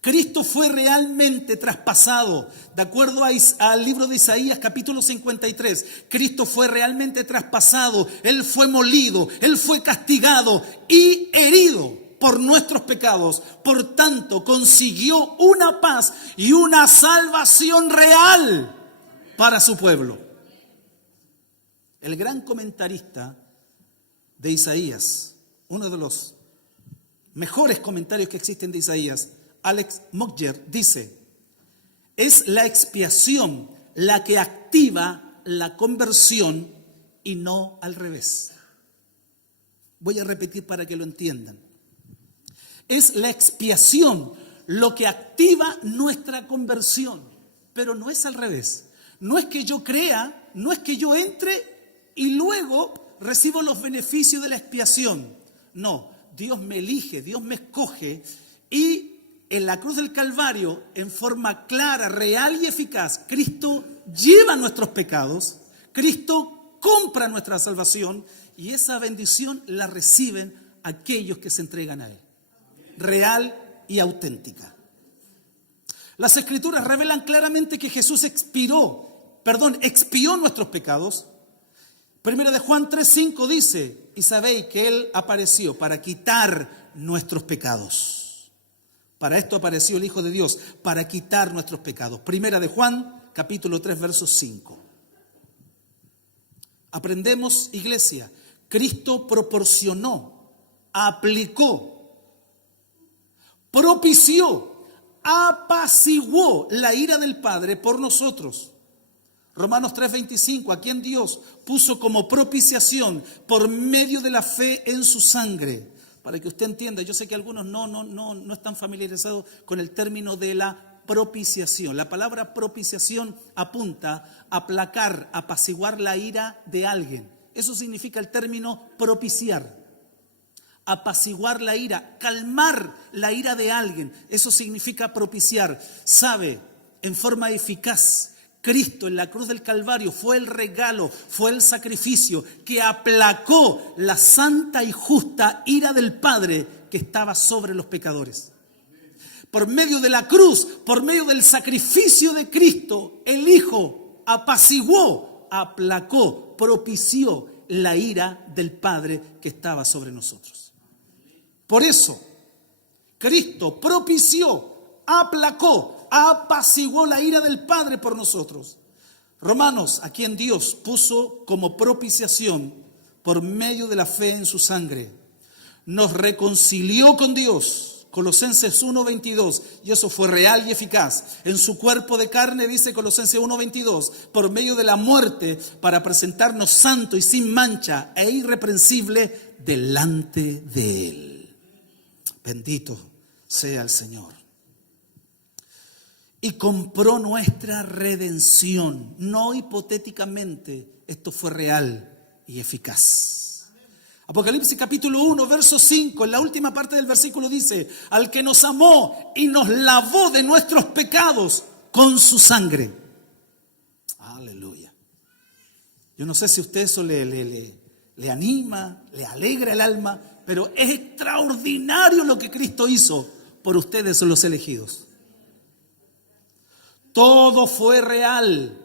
Cristo fue realmente traspasado, de acuerdo al libro de Isaías, capítulo 53. Cristo fue realmente traspasado, Él fue molido, Él fue castigado y herido por nuestros pecados. Por tanto, consiguió una paz y una salvación real para su pueblo. El gran comentarista de Isaías, uno de los mejores comentarios que existen de Isaías, Alex Motyer, dice: es la expiación la que activa la conversión y no al revés. Voy a repetir para que lo entiendan. Es la expiación lo que activa nuestra conversión, pero no es al revés. No es que yo crea, no es que yo entre y luego recibo los beneficios de la expiación. No. Dios me elige, Dios me escoge y en la cruz del Calvario, en forma clara, real y eficaz, Cristo lleva nuestros pecados, Cristo compra nuestra salvación y esa bendición la reciben aquellos que se entregan a Él. Real y auténtica. Las Escrituras revelan claramente que Jesús expió nuestros pecados. Primera de Juan 3:5 dice: y sabéis que Él apareció para quitar nuestros pecados. Para esto apareció el Hijo de Dios, para quitar nuestros pecados. Primera de Juan, capítulo 3, verso 5. Aprendemos, iglesia, Cristo proporcionó, aplicó, propició, apaciguó la ira del Padre por nosotros. Romanos 3:25, a quien Dios puso como propiciación por medio de la fe en su sangre. Para que usted entienda, yo sé que algunos no están familiarizados con el término de la propiciación. La palabra propiciación apunta a aplacar, apaciguar la ira de alguien. Eso significa el término propiciar. Apaciguar la ira, calmar la ira de alguien. Eso significa propiciar. Sabe, en forma eficaz, Cristo en la cruz del Calvario fue el regalo, fue el sacrificio que aplacó la santa y justa ira del Padre que estaba sobre los pecadores. Por medio de la cruz, por medio del sacrificio de Cristo, el Hijo apaciguó, aplacó, propició la ira del Padre que estaba sobre nosotros. Por eso, Cristo propició, aplacó, apaciguó la ira del Padre por nosotros. Romanos, a quien Dios puso como propiciación por medio de la fe en su sangre, nos reconcilió con Dios. Colosenses 1:22, y eso fue real y eficaz. En su cuerpo de carne, dice Colosenses 1:22, por medio de la muerte, para presentarnos santo y sin mancha e irreprensible delante de Él. Bendito sea el Señor. Y compró nuestra redención, no hipotéticamente, esto fue real y eficaz. Apocalipsis capítulo 1, verso 5, en la última parte del versículo dice, al que nos amó y nos lavó de nuestros pecados con su sangre. Aleluya. Yo no sé si a usted eso le anima, le alegra el alma, pero es extraordinario lo que Cristo hizo por ustedes los elegidos. Todo fue real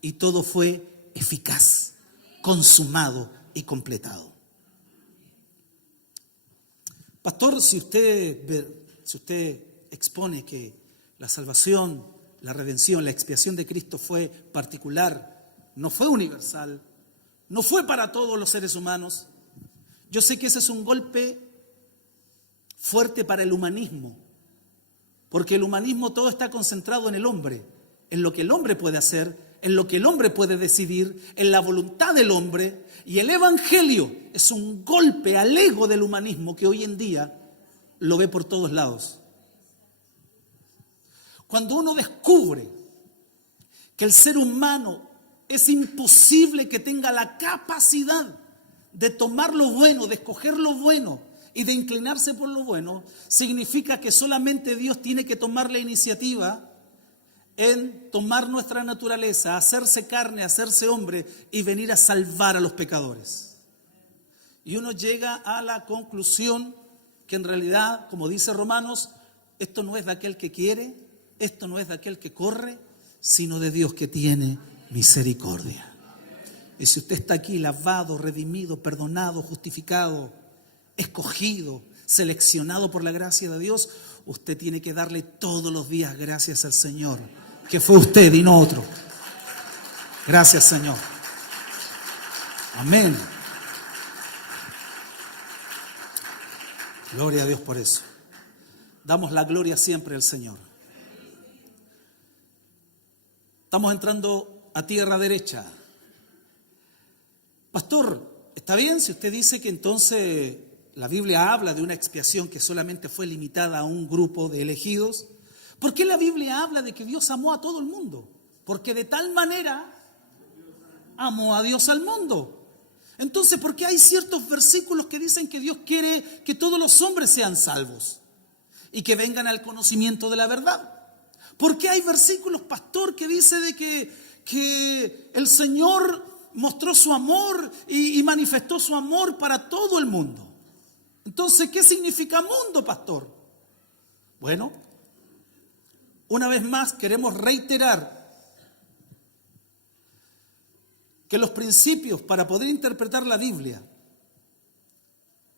y todo fue eficaz, consumado y completado. Pastor, si usted expone que la salvación, la redención, la expiación de Cristo fue particular, no fue universal, no fue para todos los seres humanos, yo sé que ese es un golpe fuerte para el humanismo, porque el humanismo todo está concentrado en el hombre, en lo que el hombre puede hacer, en lo que el hombre puede decidir, en la voluntad del hombre. Y el evangelio es un golpe al ego del humanismo que hoy en día lo ve por todos lados. Cuando uno descubre que el ser humano es imposible que tenga la capacidad de tomar lo bueno, de escoger lo bueno y de inclinarse por lo bueno, significa que solamente Dios tiene que tomar la iniciativa en tomar nuestra naturaleza, hacerse carne, hacerse hombre y venir a salvar a los pecadores. Y uno llega a la conclusión que en realidad, como dice Romanos, esto no es de aquel que quiere, esto no es de aquel que corre, sino de Dios que tiene misericordia. Y si usted está aquí lavado, redimido, perdonado, justificado, escogido, seleccionado por la gracia de Dios, usted tiene que darle todos los días gracias al Señor, que fue usted y no otro. Gracias, Señor. Amén. Gloria a Dios por eso. Damos la gloria siempre al Señor. Estamos entrando a tierra derecha. Pastor, ¿está bien si usted dice que entonces la Biblia habla de una expiación que solamente fue limitada a un grupo de elegidos? ¿Por qué la Biblia habla de que Dios amó a todo el mundo? Porque de tal manera amó a Dios al mundo. Entonces, ¿por qué hay ciertos versículos que dicen que Dios quiere que todos los hombres sean salvos y que vengan al conocimiento de la verdad? ¿Por qué hay versículos, pastor, que dice de que el Señor mostró su amor y manifestó su amor para todo el mundo? Entonces, ¿qué significa mundo, pastor? Bueno, una vez más queremos reiterar que los principios para poder interpretar la Biblia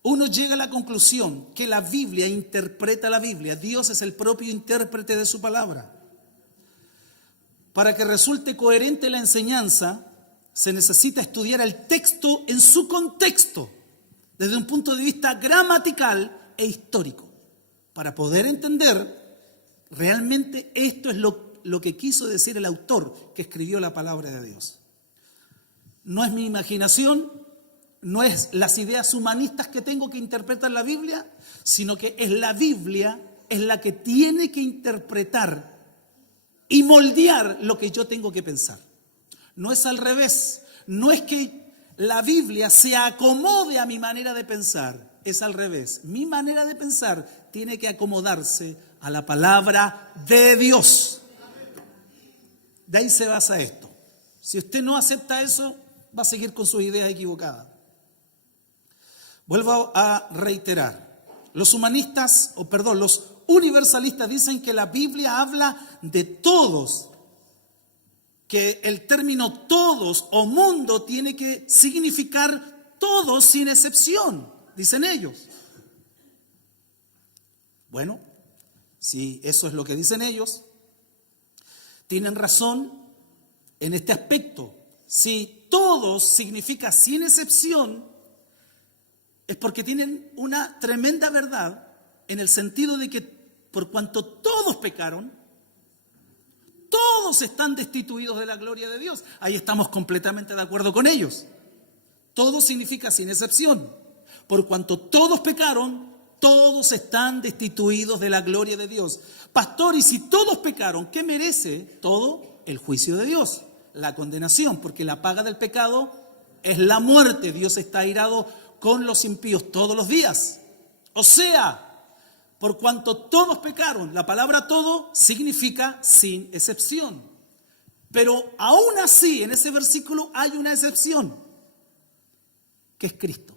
uno llega a la conclusión que la Biblia interpreta la Biblia. Dios es el propio intérprete de su palabra. Para que resulte coherente la enseñanza, se necesita estudiar el texto en su contexto, desde un punto de vista gramatical e histórico, para poder entender realmente esto es lo que quiso decir el autor que escribió la palabra de Dios. No es mi imaginación, no es las ideas humanistas que tengo que interpretar la Biblia, sino que es la Biblia, es la que tiene que interpretar y moldear lo que yo tengo que pensar. No es al revés, no es que la Biblia se acomode a mi manera de pensar, es al revés. Mi manera de pensar tiene que acomodarse a la palabra de Dios. De ahí se basa esto. Si usted no acepta eso, va a seguir con sus ideas equivocadas. Vuelvo a reiterar. Los universalistas dicen que la Biblia habla de todos, que el término todos o mundo tiene que significar todos sin excepción, dicen ellos. Bueno, si eso es lo que dicen ellos, tienen razón en este aspecto. Si todos significa sin excepción, es porque tienen una tremenda verdad en el sentido de que por cuanto todos pecaron, todos están destituidos de la gloria de Dios. Ahí estamos completamente de acuerdo con ellos. Todo significa sin excepción. Por cuanto todos pecaron, todos están destituidos de la gloria de Dios. Pastor, y si todos pecaron, ¿qué merece todo? El juicio de Dios, la condenación, porque la paga del pecado es la muerte. Dios está airado con los impíos todos los días. O sea, por cuanto todos pecaron, la palabra todo significa sin excepción. Pero aún así, en ese versículo hay una excepción, que es Cristo,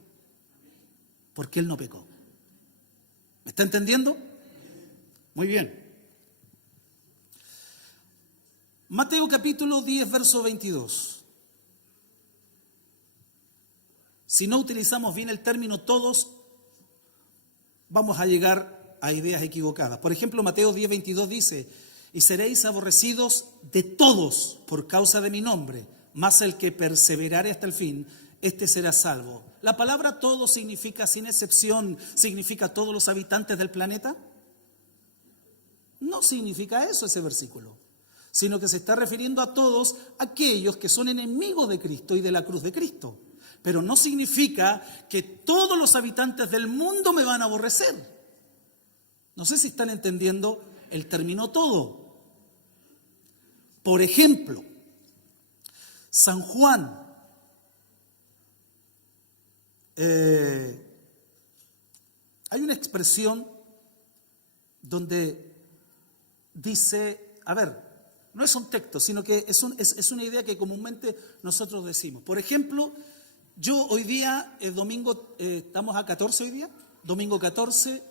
porque Él no pecó. ¿Me está entendiendo? Muy bien. Mateo capítulo 10, verso 22. Si no utilizamos bien el término todos, vamos a llegar a ideas equivocadas. Por ejemplo, Mateo 10, 22 dice: y seréis aborrecidos de todos por causa de mi nombre, mas el que perseverare hasta el fin, este será salvo. ¿La palabra todo significa sin excepción, significa todos los habitantes del planeta? No significa eso ese versículo, sino que se está refiriendo a todos aquellos que son enemigos de Cristo y de la cruz de Cristo. Pero no significa que todos los habitantes del mundo me van a aborrecer. No sé si están entendiendo el término todo. Por ejemplo, San Juan hay una expresión donde dice, no es un texto, sino que es una idea que comúnmente nosotros decimos. Por ejemplo, yo hoy día, domingo, estamos a 14 hoy día, domingo 14,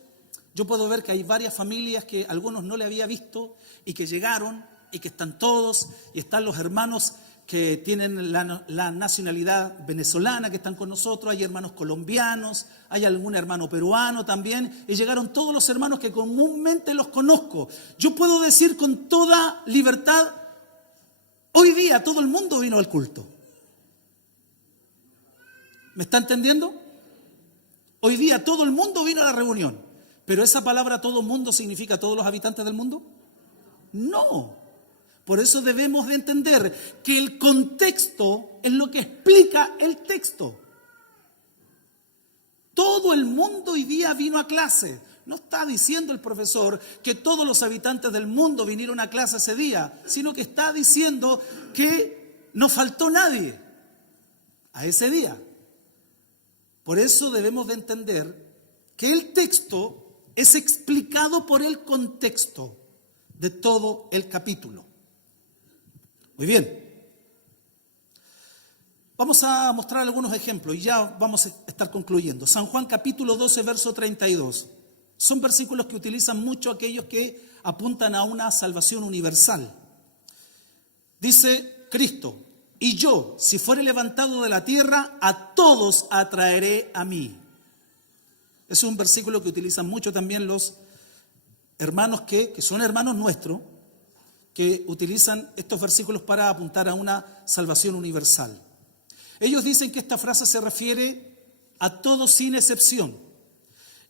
yo puedo ver que hay varias familias que algunos no le había visto y que llegaron y que están todos, y están los hermanos que tienen la nacionalidad venezolana que están con nosotros, hay hermanos colombianos, hay algún hermano peruano también, y llegaron todos los hermanos que comúnmente los conozco. Yo puedo decir con toda libertad, hoy día todo el mundo vino al culto. ¿Me está entendiendo? Hoy día todo el mundo vino a la reunión, pero esa palabra todo mundo significa todos los habitantes del mundo. No. Por eso debemos de entender que el contexto es lo que explica el texto. Todo el mundo hoy día vino a clase. No está diciendo el profesor que todos los habitantes del mundo vinieron a clase ese día, sino que está diciendo que no faltó nadie a ese día. Por eso debemos de entender que el texto es explicado por el contexto de todo el capítulo. Muy bien. Vamos a mostrar algunos ejemplos y ya vamos a estar concluyendo. San Juan capítulo 12, verso 32. Son versículos que utilizan mucho aquellos que apuntan a una salvación universal. Dice Cristo: y yo, si fuere levantado de la tierra, a todos atraeré a mí. Ese es un versículo que utilizan mucho también los hermanos que son hermanos nuestros, que utilizan estos versículos para apuntar a una salvación universal. Ellos dicen que esta frase se refiere a todos sin excepción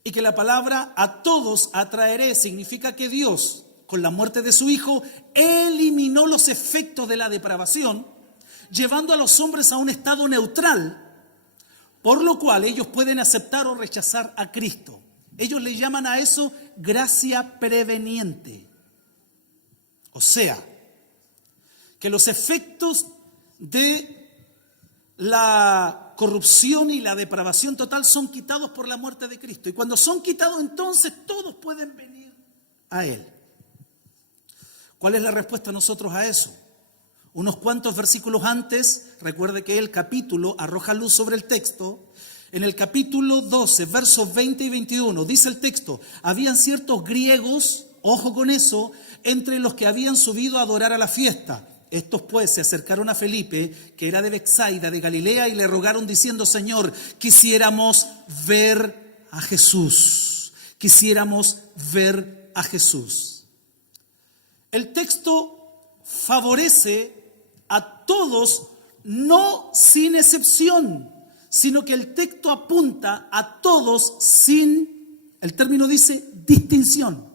y que la palabra a todos atraeré significa que Dios, con la muerte de su Hijo, eliminó los efectos de la depravación, llevando a los hombres a un estado neutral, por lo cual ellos pueden aceptar o rechazar a Cristo. Ellos le llaman a eso gracia preveniente. O sea, que los efectos de la corrupción y la depravación total son quitados por la muerte de Cristo. Y cuando son quitados, entonces todos pueden venir a Él. ¿Cuál es la respuesta nosotros a eso? Unos cuantos versículos antes, recuerde que el capítulo arroja luz sobre el texto. En el capítulo 12, versos 20 y 21, dice el texto: habían ciertos griegos, ojo con eso, entre los que habían subido a adorar a la fiesta. Estos pues se acercaron a Felipe, que era de Betsaida, de Galilea, y le rogaron diciendo: Señor, quisiéramos ver a Jesús. Quisiéramos ver a Jesús. El texto favorece a todos, no sin excepción, sino que el texto apunta a todos sin, el término dice, distinción.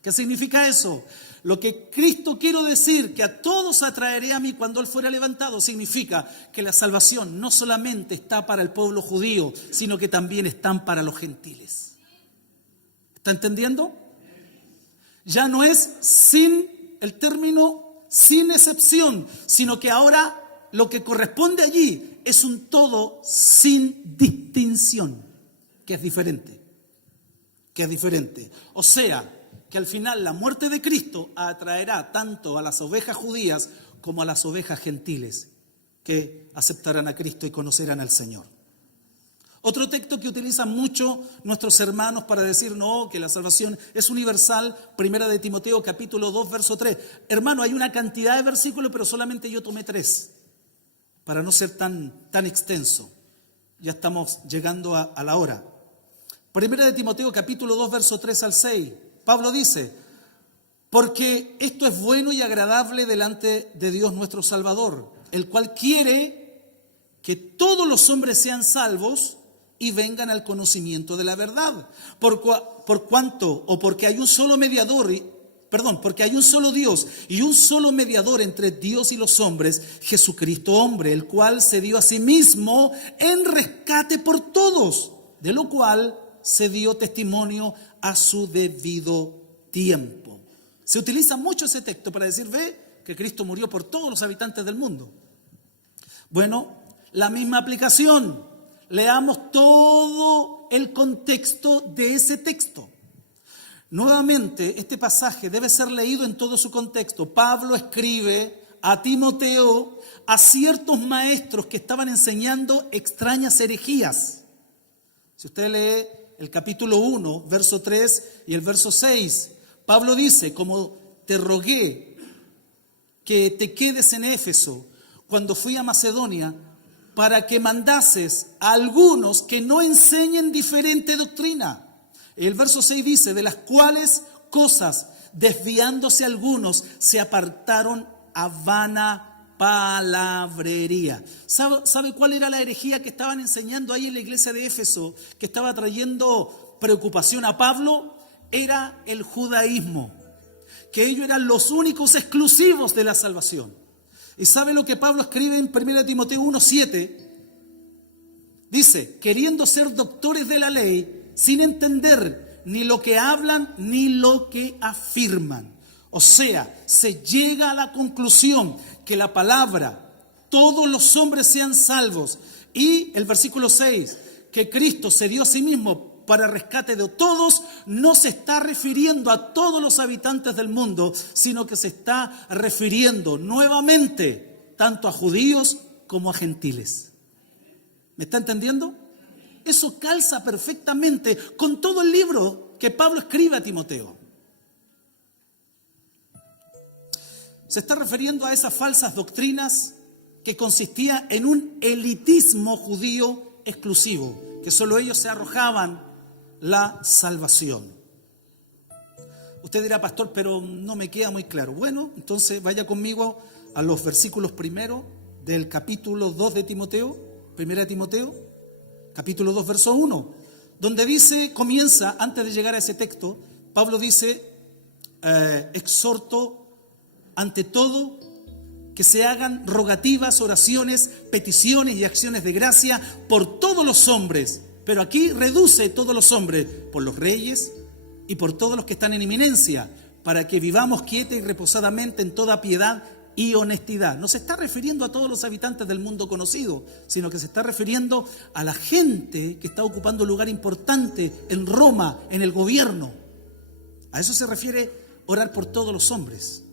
¿Qué significa eso? Lo que Cristo quiere decir, que a todos atraeré a mí cuando Él fuera levantado, significa que la salvación no solamente está para el pueblo judío, sino que también están para los gentiles. ¿Está entendiendo? Ya no es sin, el término sin excepción, sino que ahora lo que corresponde allí es un todo sin distinción, que es diferente. O sea, que al final la muerte de Cristo atraerá tanto a las ovejas judías como a las ovejas gentiles que aceptarán a Cristo y conocerán al Señor. Otro texto que utilizan mucho nuestros hermanos para decir no, que la salvación es universal, Primera de Timoteo capítulo 2, verso 3. Hermano, hay una cantidad de versículos, pero solamente yo tomé 3, para no ser tan extenso. Ya estamos llegando a la hora. Primera de Timoteo capítulo 2, verso 3 al 6. Pablo dice: porque esto es bueno y agradable delante de Dios nuestro Salvador, el cual quiere que todos los hombres sean salvos y vengan al conocimiento de la verdad. Porque hay un solo mediador, porque hay un solo Dios y un solo mediador entre Dios y los hombres, Jesucristo hombre, el cual se dio a sí mismo en rescate por todos, de lo cual se dio testimonio a su debido tiempo. Se utiliza mucho ese texto para decir, ve, que Cristo murió por todos los habitantes del mundo. Bueno, la misma aplicación. Leamos todo el contexto de ese texto. Nuevamente, este pasaje debe ser leído en todo su contexto. Pablo escribe a Timoteo, a ciertos maestros que estaban enseñando extrañas herejías. Si usted lee el capítulo 1, verso 3 y el verso 6, Pablo dice: como te rogué que te quedes en Éfeso cuando fui a Macedonia, para que mandases a algunos que no enseñen diferente doctrina. El verso 6 dice: de las cuales cosas, desviándose algunos, se apartaron a vana palabrería. ¿Sabe cuál era la herejía que estaban enseñando ahí en la iglesia de Éfeso, que estaba trayendo preocupación a Pablo? Era el judaísmo, que ellos eran los únicos exclusivos de la salvación. ¿Y sabe lo que Pablo escribe en 1 Timoteo 1:7? Dice: queriendo ser doctores de la ley, sin entender ni lo que hablan ni lo que afirman. O sea, se llega a la conclusión que la palabra, todos los hombres sean salvos, y el versículo 6, que Cristo se dio a sí mismo para rescate de todos, no se está refiriendo a todos los habitantes del mundo, sino que se está refiriendo nuevamente tanto a judíos como a gentiles. ¿Me está entendiendo? Eso calza perfectamente con todo el libro que Pablo escribe a Timoteo. Se está refiriendo a esas falsas doctrinas que consistía en un elitismo judío exclusivo, que solo ellos se arrojaban la salvación. Usted dirá, pastor, pero no me queda muy claro. Bueno, entonces vaya conmigo a los versículos primero del capítulo 2 de Timoteo, primera de Timoteo, capítulo 2, verso 1, donde dice, comienza, antes de llegar a ese texto, Pablo dice, exhorto ante todo que se hagan rogativas, oraciones, peticiones y acciones de gracia por todos los hombres, pero aquí reduce todos los hombres, por los reyes y por todos los que están en eminencia, para que vivamos quieta y reposadamente en toda piedad y honestidad. No se está refiriendo a todos los habitantes del mundo conocido, sino que se está refiriendo a la gente que está ocupando un lugar importante en Roma, en el gobierno. A eso se refiere orar por todos los hombres.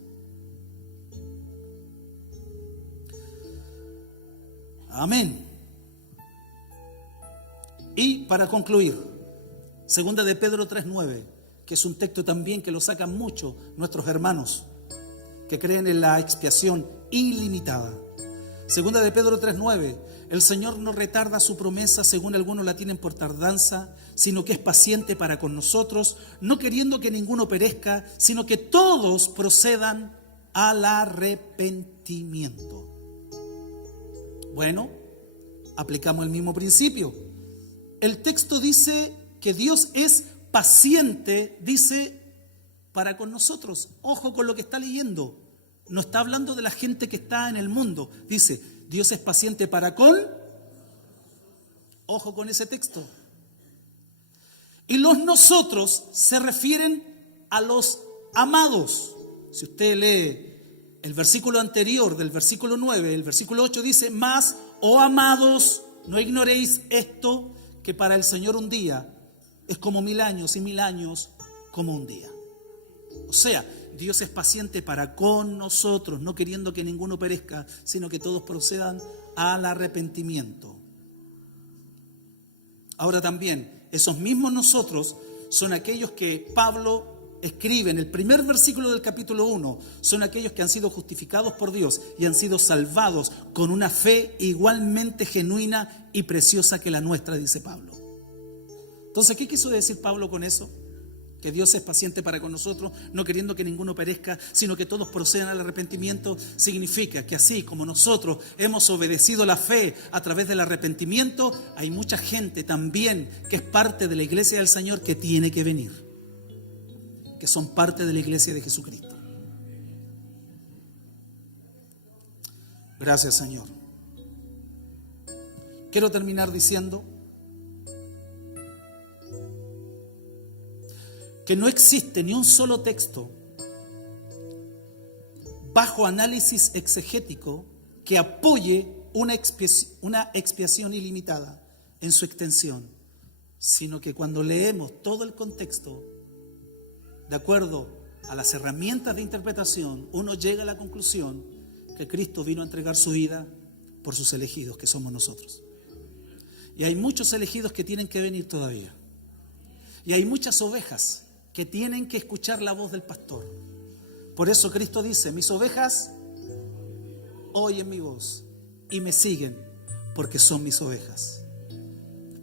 Amén. Y para concluir, segunda de Pedro 3:9, que es un texto también que lo sacan mucho nuestros hermanos que creen en la expiación ilimitada. Segunda de Pedro 3:9, el Señor no retarda su promesa según algunos la tienen por tardanza, sino que es paciente para con nosotros, no queriendo que ninguno perezca, sino que todos procedan al arrepentimiento. Bueno, aplicamos el mismo principio. El texto dice que Dios es paciente, dice, para con nosotros. Ojo con lo que está leyendo. No está hablando de la gente que está en el mundo. Dice, Dios es paciente para con... Ojo con ese texto. Y los nosotros se refieren a los amados. Si usted lee el versículo anterior del versículo 9, el versículo 8 dice, mas, oh amados, no ignoréis esto, que para el Señor un día es como 1000 años y 1000 años como un día. O sea, Dios es paciente para con nosotros, no queriendo que ninguno perezca, sino que todos procedan al arrepentimiento. Ahora también, esos mismos nosotros son aquellos que Pablo escribe en el primer versículo del capítulo 1, son aquellos que han sido justificados por Dios y han sido salvados con una fe igualmente genuina y preciosa que la nuestra, dice Pablo. Entonces, ¿qué quiso decir Pablo con eso? Que Dios es paciente para con nosotros, no queriendo que ninguno perezca, sino que todos procedan al arrepentimiento. Significa que así como nosotros hemos obedecido la fe a través del arrepentimiento, hay mucha gente también que es parte de la iglesia del Señor que tiene que venir, que son parte de la iglesia de Jesucristo. Gracias, Señor. Quiero terminar diciendo que no existe ni un solo texto bajo análisis exegético que apoye una expiación ilimitada en su extensión, sino que cuando leemos todo el contexto, de acuerdo a las herramientas de interpretación, uno llega a la conclusión que Cristo vino a entregar su vida por sus elegidos, que somos nosotros. Y hay muchos elegidos que tienen que venir todavía. Y hay muchas ovejas que tienen que escuchar la voz del pastor. Por eso Cristo dice, mis ovejas oyen mi voz y me siguen porque son mis ovejas.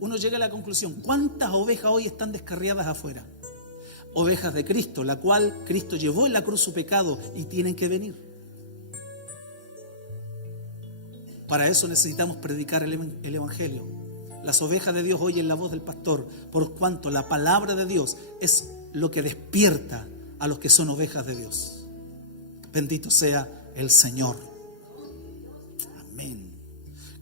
Uno llega a la conclusión, ¿cuántas ovejas hoy están descarriadas afuera? Ovejas de Cristo, la cual Cristo llevó en la cruz su pecado y tienen que venir. Para eso necesitamos predicar el Evangelio. Las ovejas de Dios oyen la voz del pastor, por cuanto la palabra de Dios es lo que despierta a los que son ovejas de Dios. Bendito sea el Señor. Amén.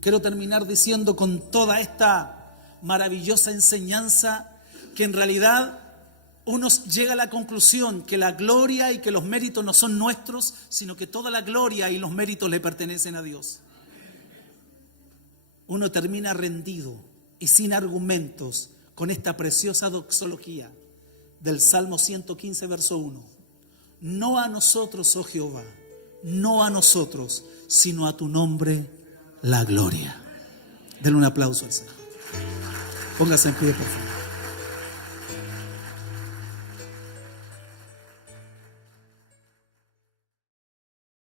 Quiero terminar diciendo con toda esta maravillosa enseñanza que en realidad uno llega a la conclusión que la gloria y que los méritos no son nuestros, sino que toda la gloria y los méritos le pertenecen a Dios. Uno termina rendido y sin argumentos con esta preciosa doxología del Salmo 115, verso 1. No a nosotros, oh Jehová, no a nosotros, sino a tu nombre la gloria. Denle un aplauso al Señor. Póngase en pie, por favor.